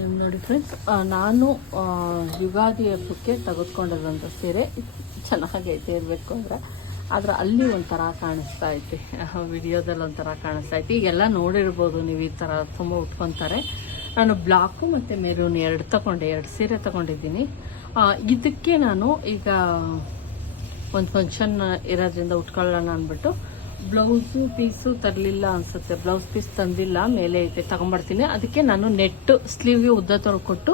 ನಿಮ್ಮ ನೋಡಿ ಫ್ರೆಂಡ್ಸ್ ನಾನು ಯುಗಾದಿ ಹಬ್ಬಕ್ಕೆ ತೆಗೆದುಕೊಂಡಿರೋಂಥ ಸೀರೆ ಚೆನ್ನಾಗೈತೆ ಇರಬೇಕು ಅಂದರೆ. ಆದರೆ ಅಲ್ಲಿ ಒಂಥರ ಕಾಣಿಸ್ತಾ ಐತೆ. ವಿಡಿಯೋದಲ್ಲಿ ಒಂಥರ ಕಾಣಿಸ್ತಾ ಐತೆ. ಈಗೆಲ್ಲ ನೋಡಿರ್ಬೋದು ನೀವು ಈ ಥರ ತುಂಬ ಉಟ್ಕೊತಾರೆ. ನಾನು ಬ್ಲಾಕು ಮತ್ತು ಮೆರೂನ್ ಎರಡು ತಗೊಂಡೆ, ಎರಡು ಸೀರೆ ತಗೊಂಡಿದ್ದೀನಿ. ಇದಕ್ಕೆ ನಾನು ಈಗ ಒಂದು ಫಂಕ್ಷನ್ ಇರೋದ್ರಿಂದ ಉಟ್ಕೊಳ್ಳೋಣ ಅಂದ್ಬಿಟ್ಟು ಬ್ಲೌಸು ಪೀಸು ತರಲಿಲ್ಲ ಅನ್ಸುತ್ತೆ. ಬ್ಲೌಸ್ ಪೀಸ್ ತಂದಿಲ್ಲ, ಮೇಲೆ ಐತೆ, ತಗೊಂಬರ್ತೀನಿ. ಅದಕ್ಕೆ ನಾನು ನೆಟ್ ಸ್ಲೀವ್ಗೆ ಉದ್ದ ತೊಳ್ಕೊಟ್ಟು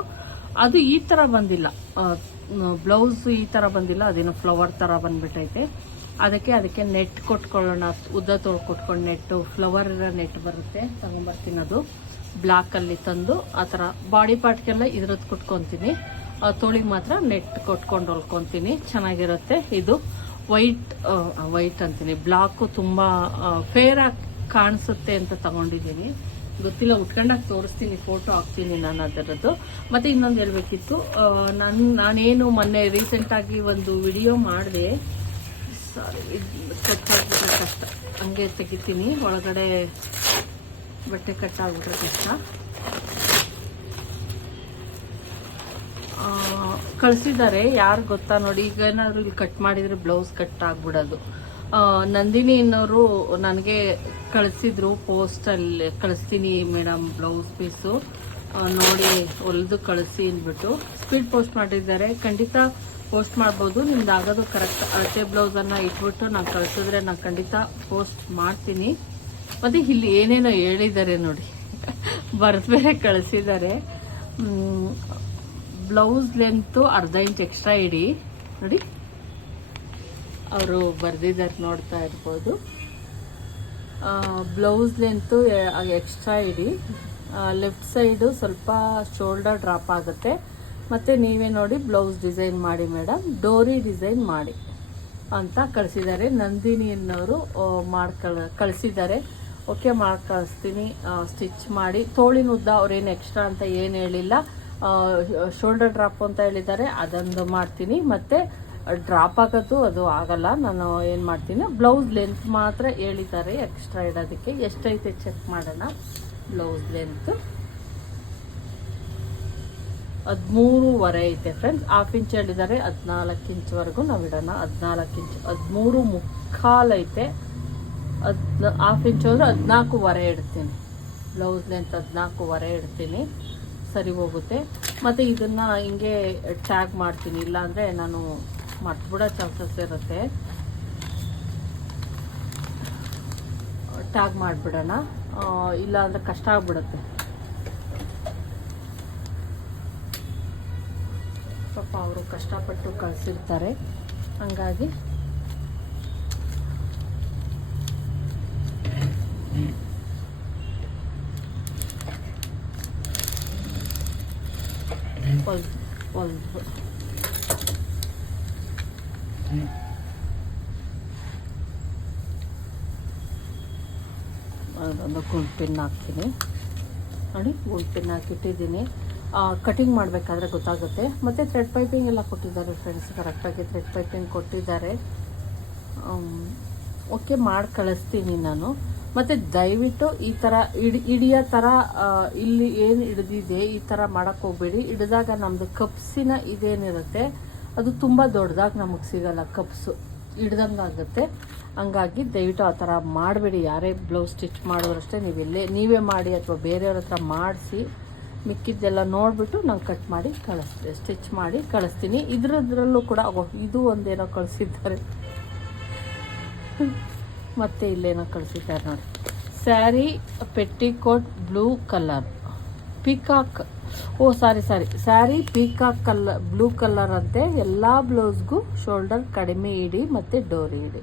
ಅದು ಈ ಥರ ಬಂದಿಲ್ಲ. ಬ್ಲೌಸ್ ಈ ಥರ ಬಂದಿಲ್ಲ, ಅದೇನೋ ಫ್ಲವರ್ ಥರ ಬಂದ್ಬಿಟ್ಟೈತೆ ಅದಕ್ಕೆ ಅದಕ್ಕೆ ನೆಟ್ ಕೊಟ್ಕೊಳ್ಳೋಣ ಉದ್ದ ತೊಳ್ಕೊಟ್ಕೊಂಡು ನೆಟ್ಟು, ಫ್ಲವರ್ ನೆಟ್ ಬರುತ್ತೆ, ತಗೊಂಬರ್ತೀನಿ ಅದು. ಬ್ಲ್ಯಾಕಲ್ಲಿ ತಂದು, ಆ ಥರ ಬಾಡಿ ಪಾರ್ಟ್ಗೆಲ್ಲ ಇದ್ರದ್ದು ಕೊಟ್ಕೊತೀನಿ. ತೋಳಿಗೆ ಮಾತ್ರ ನೆಟ್ ಕೊಟ್ಕೊಂಡು ಹೊಲ್ಕೊತೀನಿ. ಚೆನ್ನಾಗಿರುತ್ತೆ ಇದು. ವೈಟ್ ವೈಟ್ ಅಂತೀನಿ. ಬ್ಲಾಕು ತುಂಬ ಫೇರ್ ಆಗಿ ಕಾಣಿಸುತ್ತೆ ಅಂತ ತಗೊಂಡಿದ್ದೀನಿ. ಗೊತ್ತಿಲ್ಲ, ಉಟ್ಕೊಂಡಾಗ ತೋರಿಸ್ತೀನಿ, ಫೋಟೋ ಹಾಕ್ತೀನಿ ನಾನು ಅದರದ್ದು. ಮತ್ತೆ ಇನ್ನೊಂದು ಹೇಳ್ಬೇಕಿತ್ತು ನಾನು, ನಾನೇನು ಮೊನ್ನೆ ರೀಸೆಂಟಾಗಿ ಒಂದು ವಿಡಿಯೋ ಮಾಡಿದೆ. ಸಾರಿ ಕಟ್ಟಾಗ್ಬಿಟ್ರೆ ಕಷ್ಟ. ಹಂಗೆ ತೆಗಿತೀನಿ, ಒಳಗಡೆ ಬಟ್ಟೆ ಕಟ್ಟಾಗ್ಬಿಟ್ರೆ ಕಷ್ಟ. ಕಳಿಸಿದ್ದಾರೆ, ಯಾರು ಗೊತ್ತಾ ನೋಡಿ, ಈಗ ಏನಾದ್ರು ಇಲ್ಲಿ ಕಟ್ ಮಾಡಿದ್ರೆ ಬ್ಲೌಸ್ ಕಟ್ ಆಗ್ಬಿಡೋದು. ನಂದಿನಿ ಅನ್ನೋರು ನನಗೆ ಕಳಿಸಿದ್ರು ಪೋಸ್ಟಲ್ಲಿ ಕಳಿಸ್ತೀನಿ ಮೇಡಮ್ ಬ್ಲೌಸ್ ಪೀಸು ನೋಡಿ, ಹೊಲಿದು ಕಳಿಸಿ ಅಂದ್ಬಿಟ್ಟು ಸ್ಪೀಡ್ ಪೋಸ್ಟ್ ಮಾಡಿದ್ದಾರೆ. ಖಂಡಿತ ಪೋಸ್ಟ್ ಮಾಡ್ಬೋದು, ನಿಮ್ದು ಆಗೋದು ಕರೆಕ್ಟ್ ಅಳತೆ ಬ್ಲೌಸನ್ನು ಇಟ್ಬಿಟ್ಟು ನಾನು ಕಳಿಸಿದ್ರೆ ನಾನು ಖಂಡಿತ ಪೋಸ್ಟ್ ಮಾಡ್ತೀನಿ. ಮತ್ತೆ ಇಲ್ಲಿ ಏನೇನೋ ಹೇಳಿದ್ದಾರೆ ನೋಡಿ. ಬರ್ದು ಬೇರೆ ಕಳಿಸಿದ್ದಾರೆ. ಬ್ಲೌಸ್ ಲೆಂತು ಅರ್ಧ ಇಂಚ್ ಎಕ್ಸ್ಟ್ರಾ ಇಡಿ. ನೋಡಿ. ಅವರು ಬರ್ದಿದ್ದಾರೆ ನೋಡ್ತಾ ಇರ್ಬೋದು. ಬ್ಲೌಸ್ ಲೆಂತು ಎಕ್ಸ್ಟ್ರಾ ಇಡಿ. ಲೆಫ್ಟ್ ಸೈಡು ಸ್ವಲ್ಪ ಶೋಲ್ಡರ್ ಡ್ರಾಪ್ ಆಗುತ್ತೆ. ಮತ್ತು ನೀವೇ ನೋಡಿ ಬ್ಲೌಸ್ ಡಿಸೈನ್ ಮಾಡಿ ಮೇಡಮ್ ಡೋರಿ ಡಿಸೈನ್ ಮಾಡಿ ಅಂತ ಕಳಿಸಿದ್ದಾರೆ. ನಂದಿನಿ ಅನ್ನೋರು ಮಾಡ್ಕಳ್, ಕಳಿಸಿದ್ದಾರೆ. ಓಕೆ ಮಾಡಿ ಕಳಿಸ್ತೀನಿ ಸ್ಟಿಚ್ ಮಾಡಿ. ತೋಳಿನ ಉದ್ದ ಅವ್ರೇನು ಎಕ್ಸ್ಟ್ರಾ ಅಂತ ಏನು ಹೇಳಿಲ್ಲ. ಶೋಲ್ಡರ್ ಡ್ರಾಪ್ ಅಂತ ಹೇಳಿದ್ದಾರೆ, ಅದೊಂದು ಮಾಡ್ತೀನಿ. ಮತ್ತು ಡ್ರಾಪ್ ಆಗೋದು ಅದು ಆಗಲ್ಲ. ನಾನು ಏನು ಮಾಡ್ತೀನಿ ಬ್ಲೌಸ್ ಲೆಂತ್ ಮಾತ್ರ ಹೇಳಿದ್ದಾರೆ ಎಕ್ಸ್ಟ್ರಾ ಇಡೋದಕ್ಕೆ. ಎಷ್ಟೈತೆ ಚೆಕ್ ಮಾಡೋಣ ಬ್ಲೌಸ್ ಲೆಂತ್ ಹದಿಮೂರುವರೆ ಐತೆ ಫ್ರೆಂಡ್ಸ್ ಹಾಫ್ ಇಂಚ್ ಹೇಳಿದ್ದಾರೆ, ಹದಿನಾಲ್ಕು ಇಂಚ್ವರೆಗೂ ನಾವು ಇಡೋಣ. ಹದಿನಾಲ್ಕು ಇಂಚ್ ಹದಿಮೂರು ಮುಕ್ಕಾಲು ಐತೆ. ಹದ್ ಹಾಫ್ ಇಂಚ್ ಹೋದ್ರೆ ಹದಿನಾಲ್ಕೂವರೆ ಇಡ್ತೀನಿ. ಬ್ಲೌಸ್ ಲೆಂತ್ ಹದಿನಾಲ್ಕೂವರೆ ಇಡ್ತೀನಿ. ಸರಿ ಹೋಗುತ್ತೆ. ಮತ್ತು ಇದನ್ನು ಹಿಂಗೆ ಟ್ಯಾಗ್ ಮಾಡ್ತೀನಿ. ಇಲ್ಲಾಂದರೆ ನಾನು ಮರ್ತ್ಬಿಡೋ ಚಾನ್ಸಸ್ ಇರುತ್ತೆ. ಟ್ಯಾಗ್ ಮಾಡಿಬಿಡೋಣ. ಇಲ್ಲ ಅಂದರೆ ಕಷ್ಟ ಆಗ್ಬಿಡುತ್ತೆ. ಪಾಪ ಅವರು ಕಷ್ಟಪಟ್ಟು ಕಳಿಸಿರ್ತಾರೆ. ಹಂಗಾಗಿ. ಹೊಲ್ದು ಹೊಲ್ದು ಅದೊಂದು ಗುಂಪಿನ ಪಿನ್ ಹಾಕ್ತೀನಿ. ನೋಡಿ ಗುಂಪಿನ ಪಿನ್ ಹಾಕಿಟ್ಟಿದ್ದೀನಿ. ಕಟಿಂಗ್ ಮಾಡಬೇಕಾದ್ರೆ ಗೊತ್ತಾಗುತ್ತೆ. ಮತ್ತು ಥ್ರೆಡ್ ಪೈಪಿಂಗ್ ಎಲ್ಲ ಕೊಟ್ಟಿದ್ದಾರೆ ಫ್ರೆಂಡ್ಸ್ ಕರೆಕ್ಟಾಗಿ ಥ್ರೆಡ್ ಪೈಪಿಂಗ್ ಕೊಟ್ಟಿದ್ದಾರೆ. ಓಕೆ ಮಾಡಿ ಕಳಿಸ್ತೀನಿ ನಾನು. ಮತ್ತು ದಯವಿಟ್ಟು ಈ ಥರ ಇಡಿ ಹಿಡಿಯೋ ಥರ ಇಲ್ಲಿ ಏನು ಹಿಡ್ದಿದೆ ಈ ಥರ ಮಾಡೋಕ್ಕೆ ಹೋಗ್ಬೇಡಿ. ಹಿಡಿದಾಗ ನಮ್ಮದು ಕಪ್ಸಿನ ಇದೇನಿರುತ್ತೆ, ಅದು ತುಂಬ ದೊಡ್ಡದಾಗಿ ನಮಗೆ ಸಿಗಲ್ಲ ಕಪ್ಸು. ಹಿಡ್ದಂಗೆ ಆಗುತ್ತೆ. ಹಂಗಾಗಿ ದಯವಿಟ್ಟು ಆ ಥರ ಮಾಡಬೇಡಿ. ಯಾರೇ ಬ್ಲೌಸ್ ಸ್ಟಿಚ್ ಮಾಡಿದ್ರಷ್ಟೇ ನೀವೆಲ್ಲೇ ನೀವೇ ಮಾಡಿ ಅಥವಾ ಬೇರೆಯವ್ರ ಹತ್ರ ಮಾಡಿಸಿ, ಮಿಕ್ಕಿದ್ದೆಲ್ಲ ನೋಡಿಬಿಟ್ಟು ನಾನು ಕಟ್ ಮಾಡಿ ಕಳಿಸ್ತೀನಿ ಸ್ಟಿಚ್ ಮಾಡಿ ಕಳಿಸ್ತೀನಿ. ಇದ್ರದ್ರಲ್ಲೂ ಕೂಡ ಇದು ಒಂದೇನೋ ಕಳಿಸಿದ್ದಾರೆ. ಮತ್ತೆ ಇಲ್ಲೇನೋ ಕಳಿಸಿದ್ದಾರೆ ನೋಡಿ. Sari, petticoat, blue colour. Peacock ಓ sorry sorry sari peacock colour blue colour ಅಂತೆ. ಎಲ್ಲ ಬ್ಲೌಸ್ಗೂ ಶೋಲ್ಡರ್ ಕಡಿಮೆ ಇಡಿ ಮತ್ತು ಡೋರಿ ಇಡಿ.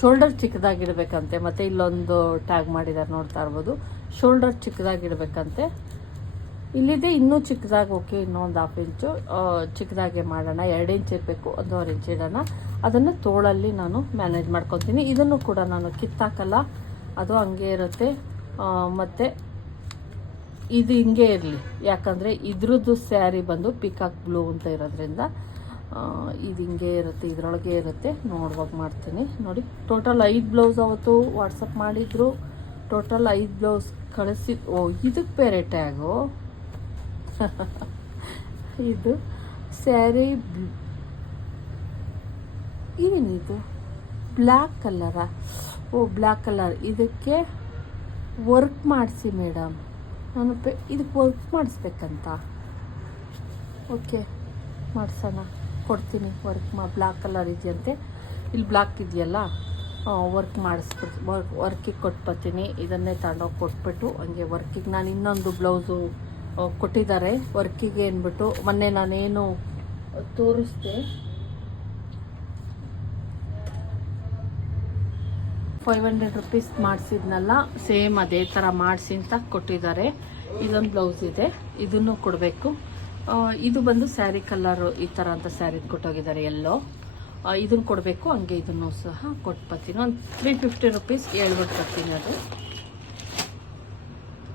ಶೋಲ್ಡರ್ ಚಿಕ್ಕದಾಗಿಡಬೇಕಂತೆ. ಮತ್ತು ಇಲ್ಲೊಂದು ಟ್ಯಾಗ್ ಮಾಡಿದ್ದಾರೆ ನೋಡ್ತಾ ಇರ್ಬೋದು. ಶೋಲ್ಡರ್ ಚಿಕ್ಕದಾಗಿಡ್ಬೇಕಂತೆ. ಇಲ್ಲಿದೆ, ಇನ್ನೂ ಚಿಕ್ಕದಾಗಿ ಓಕೆ, ಇನ್ನೊಂದು ಹಾಫ್ ಇಂಚು ಚಿಕ್ಕದಾಗೆ ಮಾಡೋಣ, ಎರಡು ಇಂಚ್ ಇರಬೇಕು, ಒಂದೂವರೆ ಇಂಚ್ ಇಡೋಣ. ಅದನ್ನು ತೋಳಲ್ಲಿ ನಾನು ಮ್ಯಾನೇಜ್ ಮಾಡ್ಕೊತೀನಿ ಇದನ್ನು ಕೂಡ ನಾನು ಕಿತ್ತಾಕಲ್ಲ, ಅದು ಹಂಗೆ ಇರುತ್ತೆ. ಮತ್ತು ಇದು ಹಿಂಗೆ ಇರಲಿ. ಯಾಕಂದರೆ ಇದ್ರದ್ದು ಸ್ಯಾರಿ ಬಂದು ಪಿಕಾಕ್ ಬ್ಲೂ ಅಂತ ಇರೋದ್ರಿಂದ ಇದು ಹಿಂಗೆ ಇರುತ್ತೆ, ಇದರೊಳಗೆ ಇರುತ್ತೆ. ನೋಡುವಾಗ ಮಾಡ್ತೀನಿ. ನೋಡಿ ಟೋಟಲ್ ಐದು ಬ್ಲೌಸ್ ಅವತ್ತು ವಾಟ್ಸಪ್ ಮಾಡಿದ್ರು. ಟೋಟಲ್ ಐದು ಬ್ಲೌಸ್ ಕಳಿಸಿ ಓ, ಇದಕ್ಕೆ ಬೇರೆ ಟ್ಯಾಗು ಇದು ಸ್ಯಾರಿ ಏನಿದು? ಬ್ಲ್ಯಾಕ್ ಕಲರಾ. ಓ ಬ್ಲ್ಯಾಕ್ ಕಲರ್. ಇದಕ್ಕೆ ವರ್ಕ್ ಮಾಡಿಸಿ, ಮೇಡಮ್. ನಾನು ಪೆ ಇದಕ್ಕೆ ವರ್ಕ್ ಮಾಡಿಸ್ಬೇಕಂತ. ಓಕೆ, ಮಾಡಿಸೋಣ. ಕೊಡ್ತೀನಿ ವರ್ಕ್ ಮಾ ಬ್ಲ್ಯಾಕ್ ಕಲರ್ ಇದೆಯಂತೆ. ಇಲ್ಲಿ ಬ್ಲ್ಯಾಕ್ ಇದೆಯಲ್ಲ? ವರ್ಕ್ ಮಾಡಿಸ್ಬಿಟ್ಟು ವರ್ಕ್ ವರ್ಕಿಗೆ ಕೊಟ್ಬರ್ತೀನಿ. ಇದನ್ನೇ ತಗೊಂಡೋಗಿ ಕೊಟ್ಬಿಟ್ಟು ಹಂಗೆ ವರ್ಕಿಗೆ. ನಾನು ಇನ್ನೊಂದು ಬ್ಲೌಸು ಕೊಟ್ಟಿದ್ದಾರೆ. ವರ್ಕಿಗೆ ಅಂದ್ಬಿಟ್ಟು ಮೊನ್ನೆ ನಾನೇನು ತೋರಿಸ್ದೆ. ಫೈವ್ ಹಂಡ್ರೆಡ್ ರುಪೀಸ್ ಮಾಡಿಸಿದ್ನಲ್ಲ, ಸೇಮ್ ಅದೇ ಥರ ಮಾಡಿಸಿ ಅಂತ ಕೊಟ್ಟಿದ್ದಾರೆ. ಇದೊಂದು ಬ್ಲೌಸ್ ಇದೆ, ಇದನ್ನು ಕೊಡಬೇಕು. ಇದು ಬಂದು ಸ್ಯಾರಿ ಕಲ್ಲರು ಈ ಥರ ಅಂತ ಸ್ಯಾರಿ ಕೊಟ್ಟೋಗಿದ್ದಾರೆ ಎಲ್ಲೋ. ಇದನ್ನು ಕೊಡಬೇಕು, ಹಂಗೆ ಇದನ್ನು ಸಹ ಕೊಟ್ಬರ್ತೀನಿ ಒಂದು ತ್ರೀ ಫಿಫ್ಟಿ ರುಪೀಸ್ ಹೇಳ್ಬಿಟ್ಟು ಬರ್ತೀನಿ ಅದು.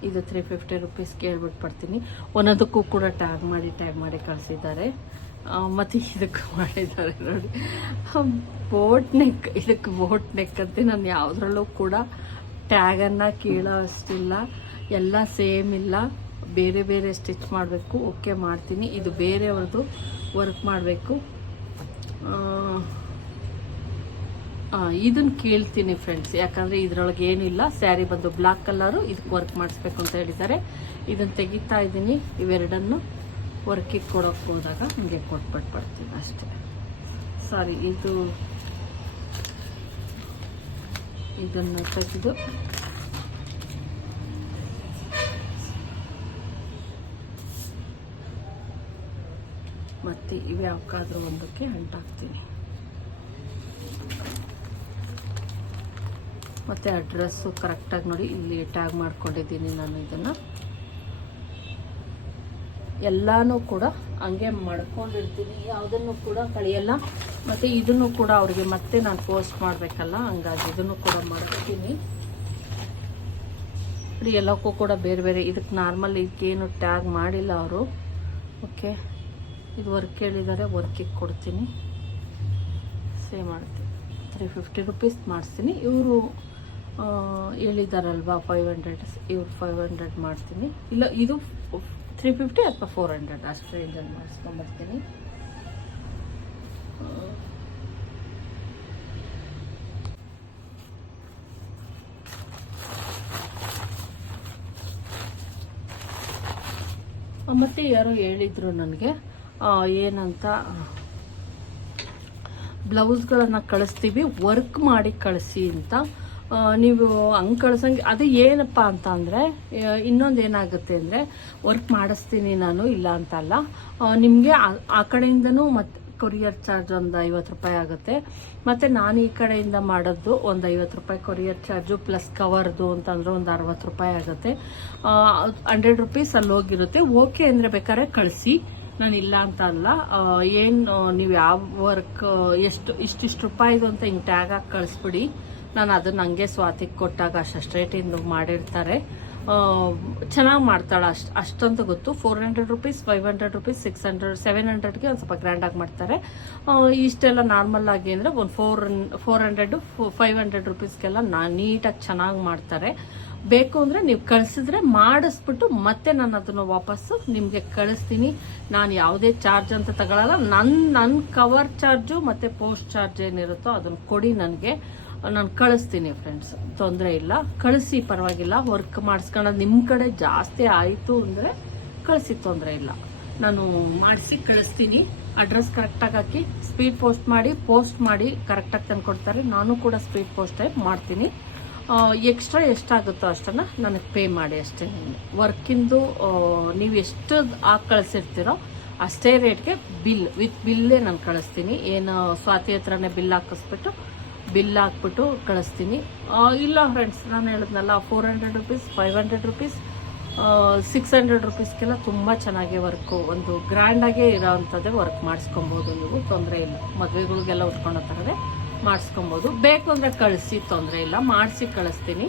ಇದು ತ್ರೀ ಫಿಫ್ಟಿ ರುಪೀಸ್ ಕೇಳ್ಬಿಟ್ಟು ಬರ್ತೀನಿ. ಒಂದೊಂದಕ್ಕೂ ಕೂಡ ಟ್ಯಾಗ್ ಮಾಡಿ ಟ್ಯಾಗ್ ಮಾಡಿ ಕಳಿಸಿದ್ದಾರೆ. ಮತ್ತು ಇದಕ್ಕೆ ಮಾಡಿದ್ದಾರೆ ನೋಡಿ. ಬೋಟ್ ನೆಕ್ ಇದಕ್ಕೆ ಬೋಟ್ ನೆಕ್ ಅಂತ ನಾನು ಯಾವುದ್ರಲ್ಲೂ ಕೂಡ ಟ್ಯಾಗನ್ನು ಕೀಳೋ ಅಷ್ಟಿಲ್ಲ. ಎಲ್ಲ ಸೇಮ್ ಇಲ್ಲ. ಬೇರೆ ಬೇರೆ ಸ್ಟಿಚ್ ಮಾಡಬೇಕು. ಓಕೆ ಮಾಡ್ತೀನಿ. ಇದು ಬೇರೆಯವ್ರದ್ದು ವರ್ಕ್ ಮಾಡಬೇಕು. ಇದನ್ನು ಕೇಳ್ತೀನಿ ಫ್ರೆಂಡ್ಸ್ ಯಾಕಂದರೆ ಇದರೊಳಗೆ ಏನಿಲ್ಲ ಸ್ಯಾರಿ ಬಂದು ಬ್ಲಾಕ್ ಕಲರು ಇದಕ್ಕೆ ವರ್ಕ್ ಮಾಡಿಸ್ಬೇಕು ಅಂತ ಹೇಳಿದ್ದಾರೆ. ಇದನ್ನು ತೆಗಿತಾ ಇದ್ದೀನಿ. ಇವೆರಡನ್ನು ವರ್ಕಿಗೆ ಕೊಡೋಕೆ ಹೋದಾಗ ಹಂಗೆ ಕೊಟ್ಬಿಟ್ಟು ಅಷ್ಟೇ. ಸಾರಿ ಇದು ಇದನ್ನು ತೆಗೆದು ಮತ್ತು ಇವ್ಯಾವಕ್ಕಾದ್ರೂ ಒಂದಕ್ಕೆ ಅಂಟಾಕ್ತೀನಿ. ಮತ್ತು ಅಡ್ರೆಸ್ಸು ಕರೆಕ್ಟಾಗಿ ನೋಡಿ ಇಲ್ಲಿ ಟ್ಯಾಗ್ ಮಾಡ್ಕೊಂಡಿದ್ದೀನಿ ನಾನು ಇದನ್ನು. ಎಲ್ಲನೂ ಕೂಡ ಹಂಗೆ ಮಾಡ್ಕೊಂಡಿರ್ತೀನಿ. ಯಾವುದನ್ನು ಕೂಡ ಕಳಿಯಲ್ಲ. ಮತ್ತು ಇದನ್ನು ಕೂಡ ಅವ್ರಿಗೆ ಮತ್ತೆ ನಾನು ಪೋಸ್ಟ್ ಮಾಡಬೇಕಲ್ಲ, ಹಂಗಾಗಿ ಇದನ್ನು ಕೂಡ ಮಾಡ್ತೀನಿ. ನೋಡಿ ಎಲ್ಲಕ್ಕೂ ಕೂಡ ಬೇರೆ ಬೇರೆ ಇದಕ್ಕೆ ನಾರ್ಮಲ್ ಇದಕ್ಕೇನು ಟ್ಯಾಗ್ ಮಾಡಿಲ್ಲ ಅವರು. ಓಕೆ ಇದು ವರ್ಕ್ ಹೇಳಿದ್ದಾರೆ ವರ್ಕಿಗೆ ಕೊಡ್ತೀನಿ. ಸೇ ಮಾಡ್ತೀನಿ ತ್ರೀ ಫಿಫ್ಟಿ ರುಪೀಸ್ ಮಾಡಿಸ್ತೀನಿ. ಇವರು ಹೇಳಿದಾರಲ್ವಾ ಫೈವ್ ಹಂಡ್ರೆಡ್ ಇವ್ರು ಫೈವ್ ಹಂಡ್ರೆಡ್ ಮಾಡ್ತೀನಿ. ಇಲ್ಲ, ಇದು ತ್ರೀ ಫಿಫ್ಟಿ ಅಥವಾ ಫೋರ್ ಹಂಡ್ರೆಡ್ ಅಷ್ಟೇ ಇದನ್ನು ಮಾಡಿಸ್ಕೊಂಬರ್ತೀನಿ. ಮತ್ತು ಯಾರೋ ಹೇಳಿದರು ನನಗೆ ಏನಂತ ಬ್ಲೌಸ್ಗಳನ್ನು ಕಳಿಸ್ತೀವಿ ವರ್ಕ್ ಮಾಡಿ ಕಳಿಸಿ ಅಂತ. ನೀವು ಹಂಗೆ ಕಳ್ಸಂಗೆ ಅದು ಏನಪ್ಪ ಅಂತ ಅಂದರೆ ಇನ್ನೊಂದು ಏನಾಗುತ್ತೆ ಅಂದರೆ ವರ್ಕ್ ಮಾಡಿಸ್ತೀನಿ ನಾನು, ಇಲ್ಲ ಅಂತ ಅಲ್ಲ ನಿಮಗೆ ಆ ಕಡೆಯಿಂದನೂ ಮತ್ತೆ ಕೊರಿಯರ್ ಚಾರ್ಜ್ ಒಂದು ಐವತ್ತು ರೂಪಾಯಿ ಆಗುತ್ತೆ. ಮತ್ತು ನಾನು ಈ ಕಡೆಯಿಂದ ಮಾಡೋದು ಒಂದು ಐವತ್ತು ರೂಪಾಯಿ ಕೊರಿಯರ್ ಚಾರ್ಜು ಪ್ಲಸ್ ಕವರ್ದು ಅಂತಂದ್ರೆ ಒಂದು ಅರವತ್ತು ರೂಪಾಯಿ ಆಗುತ್ತೆ. ಹಂಡ್ರೆಡ್ ರುಪೀಸ್ ಅಲ್ಲಿ ಹೋಗಿರುತ್ತೆ. ಓಕೆ ಅಂದರೆ ಬೇಕಾದ್ರೆ ಕಳಿಸಿ. ನಾನು ಇಲ್ಲ ಅಂತ ಅಲ್ಲ ಏನು ನೀವು ಯಾವ ವರ್ಕ್ ಎಷ್ಟು, ಇಷ್ಟಿಷ್ಟು ರೂಪಾಯಿದು ಅಂತ ಹಿಂಗೆ ಟ್ಯಾಗ್ ಹಾಕಿ ಕಳಿಸ್ಬಿಡಿ. ನಾನು ಅದನ್ನ ಹಂಗೆ ಸ್ವಾತಿಗೆ ಕೊಟ್ಟಾಗ ಅಷ್ಟು ರೇಟಿಂದು ಮಾಡಿರ್ತಾರೆ. ಚೆನ್ನಾಗಿ ಮಾಡ್ತಾಳೆ ಅಷ್ಟು ಅಷ್ಟಂತ ಗೊತ್ತು. Four hundred rupees five hundred rupees six hundred seven ಹಂಡ್ರೆಡ್ಗೆ ಒಂದು ಸ್ವಲ್ಪ ಗ್ರ್ಯಾಂಡಾಗಿ ಮಾಡ್ತಾರೆ. ಇಷ್ಟೆಲ್ಲ ನಾರ್ಮಲ್ ಆಗಿ ಅಂದರೆ ಒಂದು four four hundred five hundred ರುಪೀಸ್ಗೆಲ್ಲ ನಾ ನೀಟಾಗಿ ಚೆನ್ನಾಗಿ ಮಾಡ್ತಾರೆ. ಬೇಕು ಅಂದರೆ ನೀವು ಕಳಿಸಿದ್ರೆ ಮಾಡಿಸ್ಬಿಟ್ಟು ಮತ್ತೆ ನಾನು ಅದನ್ನು ವಾಪಸ್ಸು ನಿಮಗೆ ಕಳಿಸ್ತೀನಿ. ನಾನು ಯಾವುದೇ ಚಾರ್ಜ್ ಅಂತ ತಗೊಳ್ಳಲ್ಲ ನನ್ನ ನನ್ನ ಕವರ್ ಚಾರ್ಜು ಮತ್ತು ಪೋಸ್ಟ್ ಚಾರ್ಜ್ ಏನಿರುತ್ತೋ ಅದನ್ನು ಕೊಡಿ ನನಗೆ. ನಾನು ಕಳಿಸ್ತೀನಿ ಫ್ರೆಂಡ್ಸ್ ತೊಂದರೆ ಇಲ್ಲ. ಕಳಿಸಿ ಪರವಾಗಿಲ್ಲ. ವರ್ಕ್ ಮಾಡಿಸ್ಕೊಳ್ಳೋದು ನಿಮ್ಮ ಕಡೆ ಜಾಸ್ತಿ ಆಯಿತು ಅಂದರೆ ಕಳಿಸಿ ತೊಂದರೆ ಇಲ್ಲ. ನಾನು ಮಾಡಿಸಿ ಕಳಿಸ್ತೀನಿ. ಅಡ್ರೆಸ್ ಕರೆಕ್ಟಾಗಿ ಹಾಕಿ ಸ್ಪೀಡ್ ಪೋಸ್ಟ್ ಮಾಡಿ ಪೋಸ್ಟ್ ಮಾಡಿ ಕರೆಕ್ಟಾಗಿ ತಂದು ಕೊಡ್ತಾರೆ ನಾನು ಕೂಡ ಸ್ಪೀಡ್ ಪೋಸ್ಟ್ ಮಾಡ್ತೀನಿ. ಎಕ್ಸ್ಟ್ರಾ ಎಷ್ಟಾಗುತ್ತೋ ಅಷ್ಟನ್ನು ನನಗೆ ಪೇ ಮಾಡಿ ಅಷ್ಟೇ ವರ್ಕಿಂದು ನೀವು ಎಷ್ಟು ಹಾಕಿ ಕಳಿಸಿರ್ತೀರೋ ಅಷ್ಟೇ ರೇಟ್ಗೆ ಬಿಲ್ ವಿತ್ ಬಿಲ್ಲೇ ನಾನು ಕಳಿಸ್ತೀನಿ. ಏನು, ಸ್ವಾತಿ ಹತ್ರನೇ ಬಿಲ್ ಹಾಕಿಸ್ಬಿಟ್ಟು ಬಿಲ್ ಹಾಕ್ಬಿಟ್ಟು ಕಳಿಸ್ತೀನಿ. ಇಲ್ಲ ಫ್ರೆಂಡ್ಸ್ ನಾನು ಹೇಳಿದ್ನಲ್ಲ four hundred rupees five hundred rupees six hundred ರುಪೀಸ್ಗೆಲ್ಲ ತುಂಬ ಚೆನ್ನಾಗಿ ವರ್ಕು ಒಂದು ಗ್ರ್ಯಾಂಡಾಗೇ ಇರೋ ಅಂಥದ್ದೇ ವರ್ಕ್ ಮಾಡಿಸ್ಕೊಬೋದು ನೀವು, ತೊಂದರೆ ಇಲ್ಲ. ಮದುವೆಗಳಿಗೆಲ್ಲ ಉಟ್ಕೊಂಡು ಹೋಗ್ತಾರೆ, ಮಾಡಿಸ್ಕೊಬೋದು. ಬೇಕು ಅಂದರೆ ಕಳಿಸಿ, ತೊಂದರೆ ಇಲ್ಲ. ಮಾಡಿಸಿ ಕಳಿಸ್ತೀನಿ.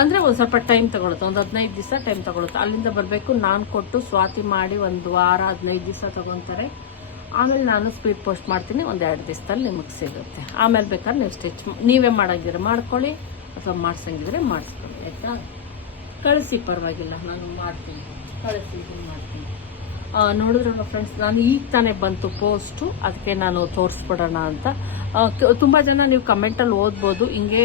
ಅಂದರೆ ಒಂದು ಸ್ವಲ್ಪ ಟೈಮ್ ತೊಗೊಳುತ್ತೆ. ಒಂದು ಹದಿನೈದು ದಿವಸ ಟೈಮ್ ತೊಗೊಳುತ್ತೆ. ಅಲ್ಲಿಂದ ಬರಬೇಕು. ನಾನು ಕೊಟ್ಟು ಸ್ವಾತಿ ಮಾಡಿ ಒಂದು ವಾರ, ಹದಿನೈದು ದಿವಸ ತಗೊತಾರೆ. ಆಮೇಲೆ ನಾನು ಸ್ಪೀಡ್ ಪೋಸ್ಟ್ ಮಾಡ್ತೀನಿ, ಒಂದು ಎರಡು ದಿವಸದಲ್ಲಿ ನಿಮಗೆ ಸಿಗುತ್ತೆ. ಆಮೇಲೆ ಬೇಕಾದ್ರೆ ನೀವು ಸ್ಟಿಚ್ ನೀವೇ ಮಾಡೋಂಗಿದ್ರೆ ಮಾಡ್ಕೊಳ್ಳಿ, ಅಥವಾ ಮಾಡ್ಸಂಗಿದ್ರೆ ಮಾಡಿಸ್ಕೊಳ್ಳಿ, ಆಯಿತಾ? ಕಳಿಸಿ ಪರವಾಗಿಲ್ಲ, ನಾನು ಮಾಡ್ತೀನಿ. ಕಳಿಸಿ ಮಾಡ್ತೀನಿ. ನೋಡಿದ್ರಲ್ಲ ಫ್ರೆಂಡ್ಸ್ ನಾನು ಈಗ ತಾನೇ ಬಂತು ಪೋಸ್ಟು, ಅದಕ್ಕೆ ನಾನು ತೋರಿಸ್ಬಿಡೋಣ ಅಂತ. ತುಂಬ ಜನ ನೀವು ಕಮೆಂಟಲ್ಲಿ ಓದ್ಬೋದು, ಹಿಂಗೆ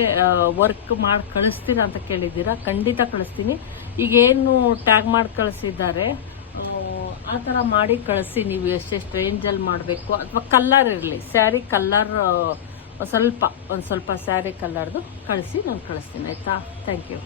ವರ್ಕ್ ಮಾಡಿ ಕಳಿಸ್ತೀರಾ ಅಂತ ಕೇಳಿದ್ದೀರಾ? ಖಂಡಿತ ಕಳಿಸ್ತೀನಿ. ಈಗೇನು ಟ್ಯಾಗ್ ಮಾಡಿ ಕಳಿಸಿದ್ದಾರೆ ಆ ಥರ ಮಾಡಿ ಕಳಿಸಿ ನೀವು ಎಷ್ಟೆಷ್ಟು ರೇಂಜಲ್ಲಿ ಮಾಡಬೇಕು? ಅಥವಾ ಕಲ್ಲರ್ ಇರಲಿ. ಸ್ಯಾರಿ ಕಲ್ಲರ್ ಸ್ವಲ್ಪ, ಒಂದು ಸ್ವಲ್ಪ ಸ್ಯಾರಿ ಕಲ್ಲರ್ದು ಕಳಿಸಿ, ನಾನು ಕಳಿಸ್ತೀನಿ, ಆಯಿತಾ? Thank you